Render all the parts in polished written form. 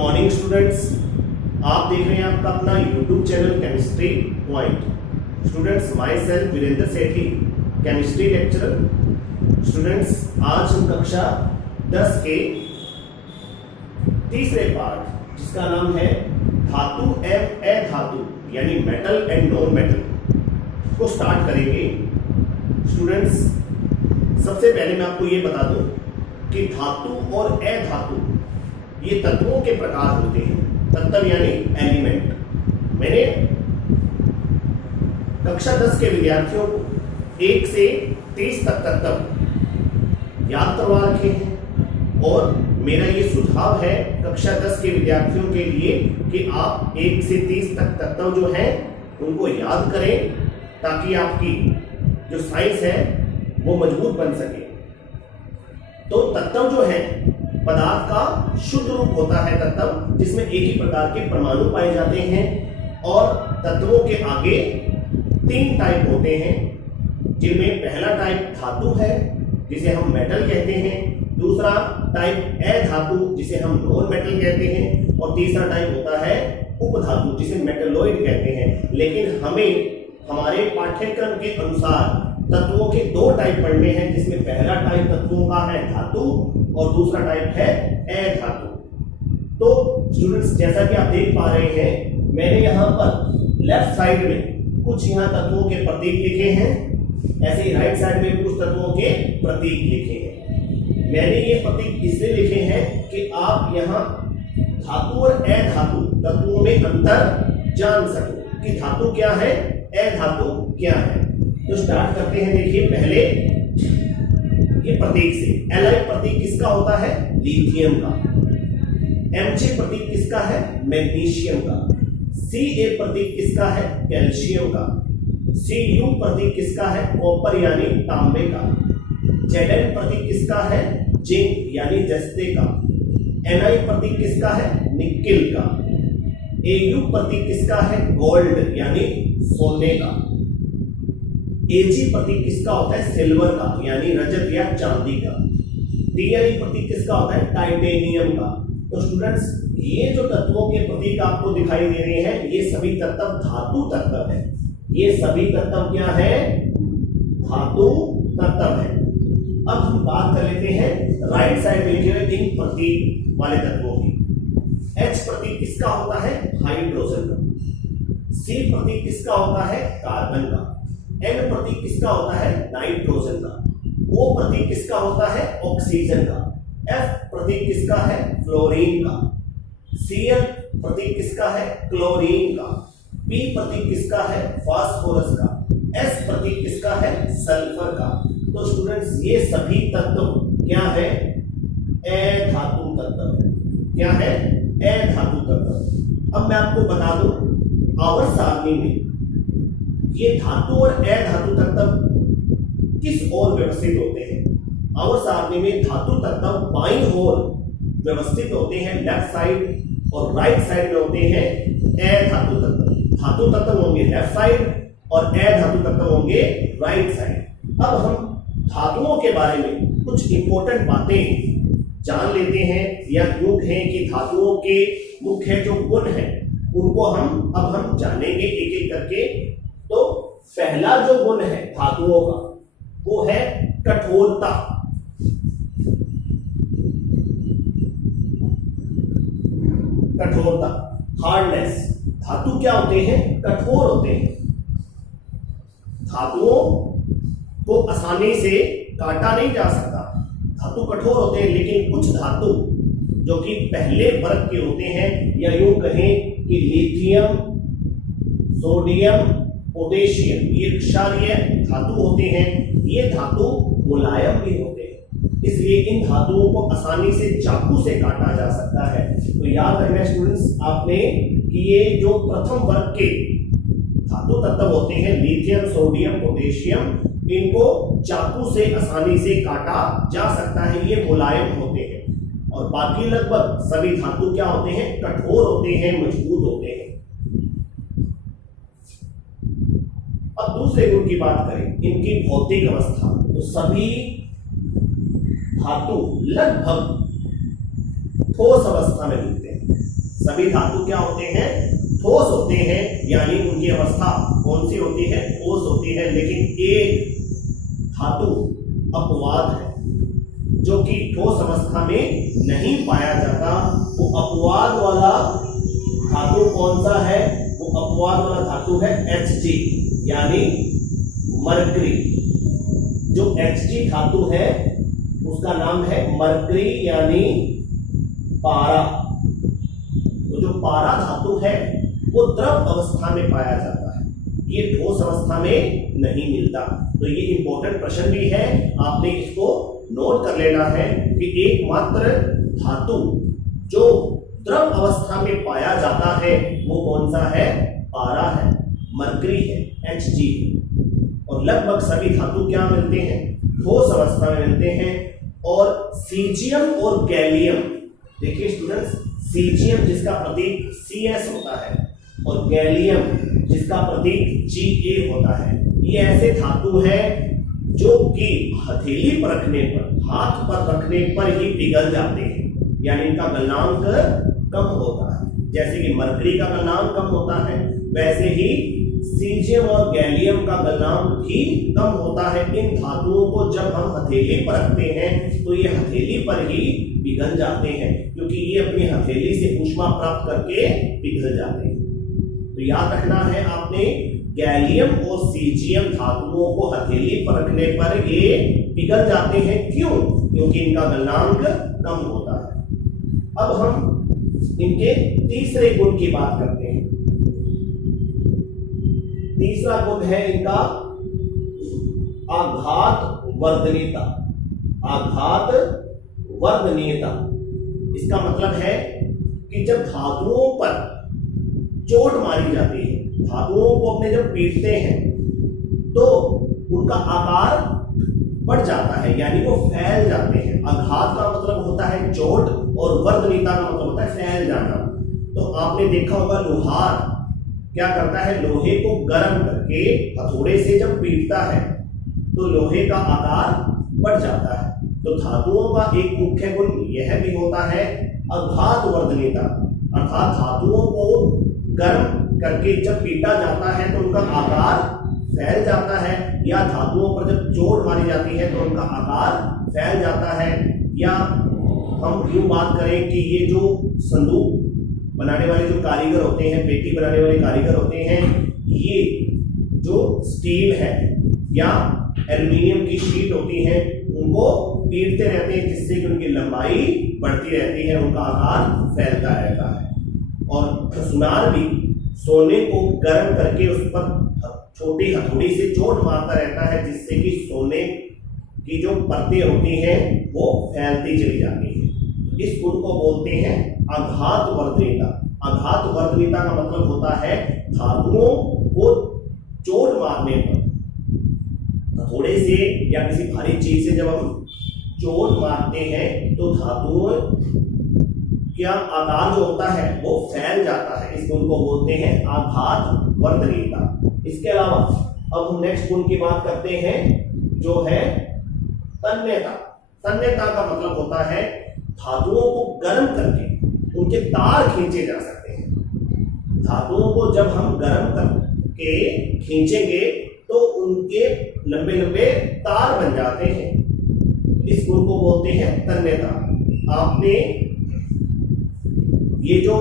Morning students, आप देख रहे हैं आपका अपना YouTube channel chemistry point. Students, myself Virendra Sethi, chemistry lecturer. Students, आज हम कक्षा 10 के तीसरे पार्ट जिसका नाम है धातु एवं अधातु यानी मेटल एंड नॉन मेटल को स्टार्ट करेंगे। स्टूडेंट्स, सबसे पहले मैं आपको ये बता दूं कि धातु और अधातु ये तत्वों के प्रकार होते हैं। तत्व यानी एलिमेंट। मैंने कक्षा 10 के विद्यार्थियों को 1 से 30 तक तत्व याद करवा रखे हैं और मेरा ये सुझाव है कक्षा 10 के विद्यार्थियों के लिए कि आप 1 से 30 तक तत्व जो हैं उनको याद करें ताकि आपकी जो साइंस है वो मजबूत बन सके। तो तत्व जो है पदार्थ का शुद्ध रूप होता है तत्व, जिसमें एक ही प्रकार के परमाणु पाए जाते हैं और तत्वों के आगे 3 टाइप होते हैं, जिनमें पहला टाइप धातु है जिसे हम मेटल कहते हैं, दूसरा टाइप अधातु जिसे हम नॉन मेटल कहते हैं और तीसरा टाइप होता है उपधातु जिसे मेटलॉइड कहते हैं। लेकिन हमें हमारे पाठ्यक्रम के अनुसार तत्वों के 2 टाइप पढ़ने हैं, जिसमें पहला टाइप तत्वों का है धातु और दूसरा टाइप है अधातु। तो स्टूडेंट्स, जैसा कि आप देख पा रहे हैं, मैंने यहाँ पर लेफ्ट साइड में कुछ यहाँ तत्वों के प्रतीक लिखे हैं, ऐसे ही राइट साइड में भी कुछ तत्वों के प्रतीक लिखे हैं। मैंने ये प्रतीक इसलिए लिखे हैं कि आप यहाँ धातु और अधातु तत्वों में अंतर जान सको कि धातु क्या है, अधातु क्या है। तो स्टार्ट करते हैं। देखिए, पहले ये प्रतीक से Li प्रतीक किसका होता है? लिथियम का। Mg प्रतीक किसका है? मैग्नीशियम का। Ca प्रतीक किसका है? कैल्शियम का। Cu प्रतीक किसका है? कॉपर यानी तांबे का। Zn प्रतीक किसका है? जिंक यानी जस्ते का। Ni प्रतीक किसका है? निकिल का। Au प्रतीक किसका है? गोल्ड यानी सोने का। Ag प्रतीक किसका होता है? सिल्वर का यानी रजत या चांदी का। Ti प्रतीक किसका होता है? टाइटेनियम का। तो स्टूडेंट्स, ये जो तत्वों के प्रतीक आपको दिखाई दे रहे हैं, ये सभी तत्व धातु तत्व है। ये सभी तत्व क्या है? धातु तत्व है। अब हम बात कर लेते हैं राइट साइड में लिखे हुए इन प्रतीक वाले तत्वों की। H प्रतीक किसका होता है? हाइड्रोजन का। C प्रतीक किसका होता है? कार्बन का। N प्रतीक किसका होता है? नाइट्रोजन का। O प्रतीक किसका होता है? ऑक्सीजन का। F प्रतीक किसका है? फ्लोरीन का। Cl प्रतीक किसका है? क्लोरीन का। P प्रतीक किसका है? फास्फोरस का। S प्रतीक किसका है? सल्फर का। तो स्टूडेंट्स, ये सभी तत्व क्या है? अधातु तत्व है। क्या है? अधातु तत्व। अब मैं आपको बता दूं, आवर्त सारणी में ये धातु और अधातु तत्व किस ओर व्यवस्थित होते हैं? आवर्त सारणी में धातु तत्व बाईं ओर व्यवस्थित होते हैं, लेफ्ट साइड, और राइट साइड में होते हैं अधातु तत्व। धातु तत्व होंगे लेफ्ट साइड और अधातु तत्व होंगे राइट साइड। अब हम धातुओं के बारे में कुछ इंपॉर्टेंट बातें जान लेते हैं, या यूं कहें कि धातुओं के मुख्य जो गुण हैं उनको हम जानेंगे एक एक करके। तो पहला जो गुण है धातुओं का वो है कठोरता। कठोरता, हार्डनेस। धातु क्या होते हैं? कठोर होते हैं। धातुओं को आसानी से काटा नहीं जा सकता। धातु कठोर होते हैं, लेकिन कुछ धातु जो कि पहले वर्ग के होते हैं, या यूं कहें कि लिथियम, सोडियम, पोटेशियम, ये क्षारीय धातु होते हैं। ये धातु मुलायम भी होते हैं, इसलिए इन धातुओं को आसानी से चाकू से काटा जा सकता है। तो याद रखना स्टूडेंट्स आपने कि ये जो प्रथम वर्ग के धातु तत्व होते हैं, लिथियम, सोडियम, पोटेशियम, इनको चाकू से आसानी से काटा जा सकता है। ये मुलायम होते हैं। और बाकी लगभग सभी धातु क्या होते हैं? कठोर होते हैं, मजबूत होते हैं। अब दूसरे गुण की बात करें, इनकी भौतिक अवस्था। तो सभी धातु लगभग ठोस अवस्था में मिलते हैं। सभी धातु क्या होते हैं, ठोस होते हैं, यानी उनकी अवस्था कौन सी होती है, ठोस होती है। लेकिन एक धातु अपवाद है जो कि ठोस अवस्था में नहीं पाया जाता। वो अपवाद वाला धातु कौन सा है, वो अपवाद वाला धातु है Hg, यानी मरकरी। जो Hg धातु है उसका नाम है मरकरी यानी पारा। तो जो पारा धातु है वो द्रव अवस्था में पाया जाता है, ये ठोस अवस्था में नहीं मिलता। तो ये इंपॉर्टेंट प्रश्न भी है, आपने इसको नोट कर लेना है कि एकमात्र धातु जो द्रव अवस्था में पाया जाता है वो कौन सा है, पारा है, मरकरी है, Hg। और लगभग सभी धातु क्या मिलते हैं, ठोस अवस्था में मिलते हैं। और सीजियम और गैलियम, देखिए स्टूडेंट्स, सीजियम जिसका प्रतीक Cs होता है और गैलियम जिसका प्रतीक Ga होता है, ये ऐसे धातु है जो कि हथेली पर रखने पर, हाथ पर रखने पर ही पिघल जाते हैं, यानी इनका गलनांक कम होता है। जैसे कि मरकरी का गलनांक कम होता है, वैसे ही सीजियम और गैलियम का गलनांक भी कम होता है। इन धातुओं को जब हम हथेली पर रखते हैं तो ये हथेली पर ही पिघल जाते हैं, क्योंकि ये अपनी हथेली से ऊष्मा प्राप्त करके पिघल जाते हैं। तो याद रखना है आपने, गैलियम और सीजियम धातुओं को हथेली पर रखने पर ये पिघल जाते हैं। क्यों? क्योंकि इनका गलनांक कम होता है। अब हम इनके तीसरे गुण की बात करते हैं। तीसरा गुण है इनका आघात वर्धनीयता। आघात वर्धनीयता, इसका मतलब है कि जब धातुओं पर चोट मारी जाती है, धातुओं को अपने जब पीटते हैं तो उनका आकार बढ़ जाता है, यानी वो फैल जाते हैं। आघात का मतलब होता है चोट और वर्धनीयता का मतलब होता है फैल जाना। तो आपने देखा होगा लोहार क्या करता है, लोहे को गर्म करके हथौड़े से जब पीटता है तो लोहे का आकार बढ़ जाता है। तो धातुओं का एक मुख्य गुण यह भी होता है आघात वर्धनीयता, अर्थात धातुओं को गर्म करके जब पीटा जाता है तो उनका आकार फैल जाता है, या धातुओं पर जब चोट मारी जाती है तो उनका आकार फैल जाता है। या हम यूं बात करें कि ये जो संदूक बनाने वाले जो कारीगर होते हैं, पेटी बनाने वाले कारीगर होते हैं, ये जो स्टील है या एल्युमिनियम की शीट होती है उनको पीटते रहते हैं, जिससे कि उनकी लंबाई बढ़ती रहती है, उनका आकार फैलता रहता है। और सुनार भी सोने को गर्म करके उस पर छोटी हथौड़ी से चोट मारता रहता है, जिससे कि सोने की जो परतें होती हैं वो फैलती चली जाती है। इस गुण को बोलते हैं आघात वर्धनीयता। आघात वर्धनीयता का मतलब होता है धातुओं को चोट मारने पर, हथौड़े से या किसी भारी चीज से जब हम चोट मारते हैं तो धातुओं का आकार जो होता है वो फैल जाता है। इस गुण को बोलते हैं आघात वर्धनीयता। इसके अलावा अब हम नेक्स्ट गुण की बात करते हैं जो है तन्यता। तन्यता का मतलब होता है धातुओं को गर्म करके उनके तार खींचे जा सकते हैं। धातुओं को जब हम गर्म करके खींचेंगे तो उनके लंबे लंबे तार बन जाते हैं। इस गुण को बोलते हैं तन्यता। आपने ये जो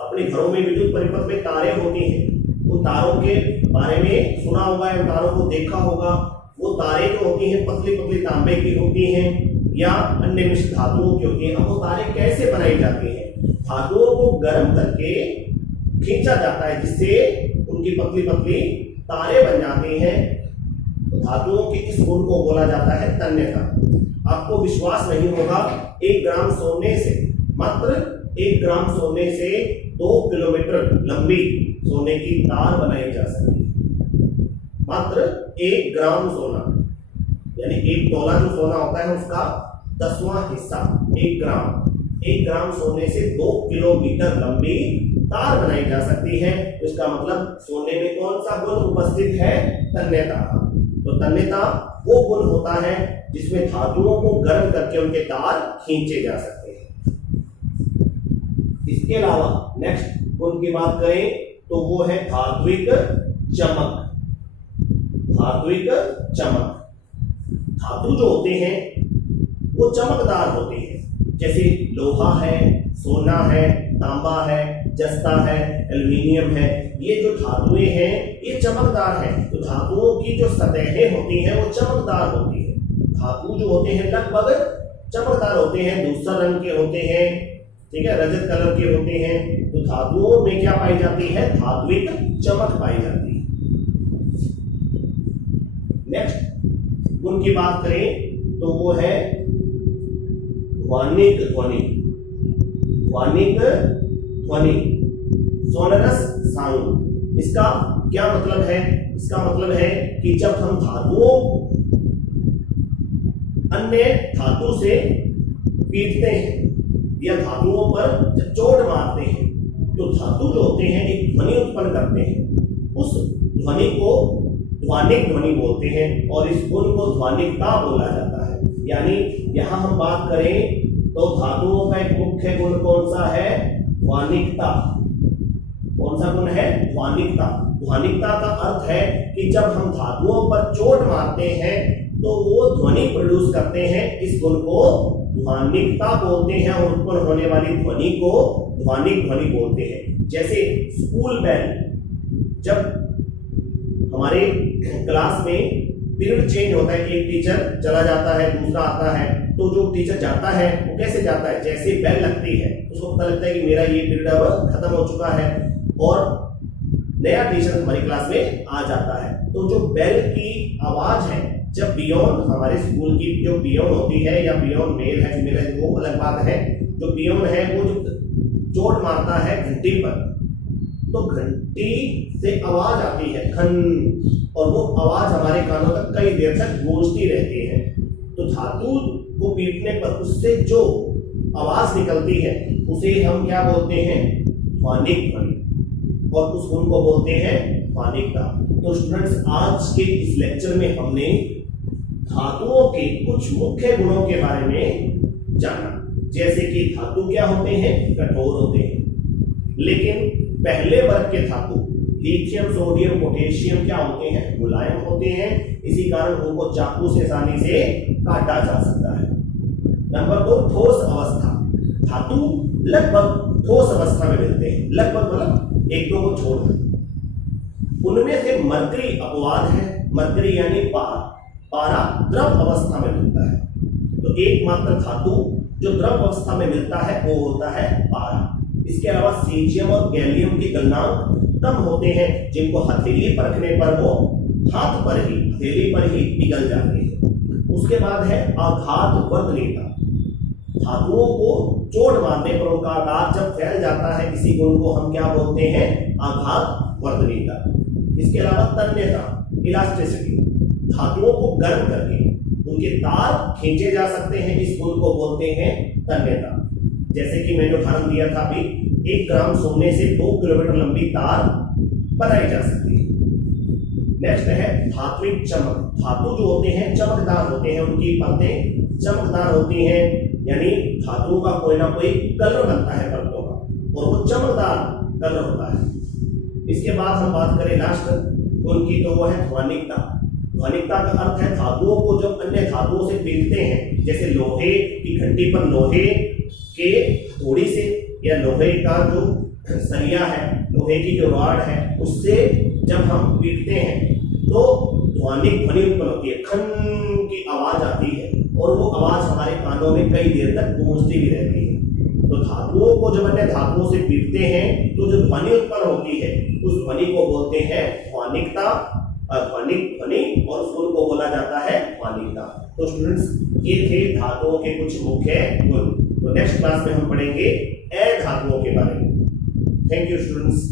अपने घरों में विद्युत परिपथ में तारे होती हैं, उन तारों के बारे में सुना होगा, उन तारों को देखा होगा। वो तारे जो होती हैं पतली पतली तांबे की होती हैं या अन्य मिश्र धातुओं की होती हैं। अब वो तारे कैसे बनाई जाती हैं? धातुओं को गर्म करके खींचा जाता है, जिससे उनकी पतली पतली तारे बन जाती हैं। तो धातुओं के इस गुण को बोला जाता है तन्यता। आपको विश्वास नहीं होगा, 1 ग्राम सोने से, मात्र 1 ग्राम सोने से 2 किलोमीटर लंबी सोने की तार बनाई जा सकती है। मात्र 1 ग्राम सोना, यानी 1 तोला जो सोना होता है उसका 10वां हिस्सा 1 ग्राम। 1 ग्राम सोने से 2 किलोमीटर लंबी तार बनाई जा सकती है। इसका मतलब सोने में कौन सा गुण उपस्थित है? तन्यता। तो तन्यता वो गुण होता है जिसमें धातुओं को गर्म करके उनके तार खींचे जा सकते हैं। इसके अलावा नेक्स्ट गुण की बात करें तो वो है धात्विक चमक। धात्विक चमक, धातु जो होते हैं वो चमकदार होते हैं, जैसे लोहा है, सोना है, तांबा है, जस्ता है, एल्युमिनियम है, ये जो धातुएं हैं ये चमकदार हैं। तो धातुओं की जो सतहें होती हैं वो चमकदार होती है। धातु जो होते हैं लगभग चमकदार होते हैं, दूसरा रंग के होते हैं, ठीक है, रजत कलर के होते हैं। तो धातुओं में क्या पाई जाती है? धात्विक चमक पाई जाती है। नेक्स्ट गुण की बात करें तो वो है ध्वनिक ध्वनि। ध्वनिक ध्वनि, सोनरस साउंड। इसका क्या मतलब है? इसका मतलब है कि जब हम धातुओं अन्य धातु से पीटते हैं या धातुओं पर जब चोट मारते हैं तो धातु जो होते हैं एक ध्वनि उत्पन्न करते हैं। उस ध्वनि को ध्वनिक ध्वनि बोलते हैं और इस गुण को ध्वनिकता बोला जाता है। यानी यहां हम बात करें तो धातुओं का एक मुख्य गुण कौन सा है? ध्वनिकता। कौन सा गुण है? ध्वनिकता। ध्वनिकता का अर्थ है कि जब हम धातुओं पर चोट मारते हैं तो वो ध्वनि प्रोड्यूस करते हैं। इस गुण को ध्वनिकता बोलते हैं और उत्पन्न होने वाली ध्वनि को ध्वनिक ध्वनि बोलते हैं। जैसे स्कूल बेल, जब हमारे क्लास में पीरियड चेंज होता है, एक टीचर चला जाता है, दूसरा आता है, तो जो टीचर जाता है वो कैसे जाता है? जैसे बेल लगती है उसको पता लगता है कि मेरा ये पीरियड अब खत्म हो चुका है और नया टीचर हमारी क्लास में आ जाता है। तो जो बेल की आवाज है, जब बियॉन हमारे स्कूल की जो बियॉन होती है या बियॉन मेल है, फीमेल है, वो अलग बात है। जो बियॉन है वो जो चोट मारता है घंटी पर, तो घंटी से आवाज आती है खन, और वो आवाज हमारे कानों तक कई देर तक गूंजती रहती है। तो धातु को पीटने पर उससे जो आवाज निकलती है उसे हम क्या बोलते हैं? ध्वनिक ध्वनि, और उस गुण को बोलते हैं ध्वनिकता। तो स्टूडेंट्स, आज के इस लेक्चर में हमने धातुओं के कुछ मुख्य गुणों के बारे में जाना, जैसे कि धातु क्या होते हैं? कठोर होते हैं। लेकिन पहले वर्ग के धातु लिथियम, सोडियम, पोटेशियम क्या होते हैं? मुलायम होते हैं। इसी कारण उनको चाकू से आसानी से काटा जा सकता है। नंबर 2, ठोस अवस्था। धातु लगभग ठोस अवस्था में मिलते हैं, लगभग मतलब एक दो को छोड़। उनमें से मरकरी अपवाद है। मरकरी यानी पारा द्रव अवस्था में मिलता है। तो एकमात्र धातु जो द्रव अवस्था में मिलता है वो होता है पारा। इसके अलावा सीजियम और गैलियम की गलनांक कम होते हैं, जिनको हथेली पर रखने पर वो हाथ पर ही, हथेली पर ही पिघल जाते हैं। उसके बाद है आघात वर्धनीयता। धातुओं को चोट मारने पर उनका आकार जब फैल जाता है, इसी गुण को हम क्या बोलते हैं? आघात वर्धनीयता। इसके अलावा तन्यता, इलास्टिसिटी। धातुओं को गर्म करके उनके तार खींचे जा सकते हैं, इस गुण को बोलते हैं तन्यता। जैसे कि मैंने उदाहरण दिया था अभी, 1 ग्राम सोने से 2 किलोमीटर लंबी तार बनाई जा सकती है। नेक्स्ट है धात्विक चमक। धातु जो होते हैं चमकदार होते हैं, उनकी परतें चमकदार होती हैं, यानी धातुओं का कोई ना कोई कलर बनता है परतों का, और वो चमकदार कलर होता है। इसके बाद हम बात करें लास्ट उनकी, तो वो है ध्वनिकता। ध्वनिकता का अर्थ है धातुओं को जब अन्य धातुओं से पीटते हैं, जैसे लोहे की घंटी पर लोहे के हथौड़ी से या लोहे का जो सरिया है, लोहे की जो रॉड है, उससे जब हम पीटते हैं तो ध्वनिक ध्वनि उत्पन्न होती है, खन की आवाज आती है, और वो आवाज हमारे कानों में कई देर तक गूंजती भी रहती है। तो धातुओं को जब अन्य धातुओं से पीटते हैं तो जो ध्वनि उत्पन्न होती है उस ध्वनि को बोलते हैं ध्वनिकता, ध्वनिक ध्वनि, और उस गुण को बोला जाता है ध्वनिकता। तो स्टूडेंट्स, ये थे धातुओं के कुछ मुख्य गुण। तो नेक्स्ट क्लास में हम पढ़ेंगे अधातुओं के बारे में। Thank you students.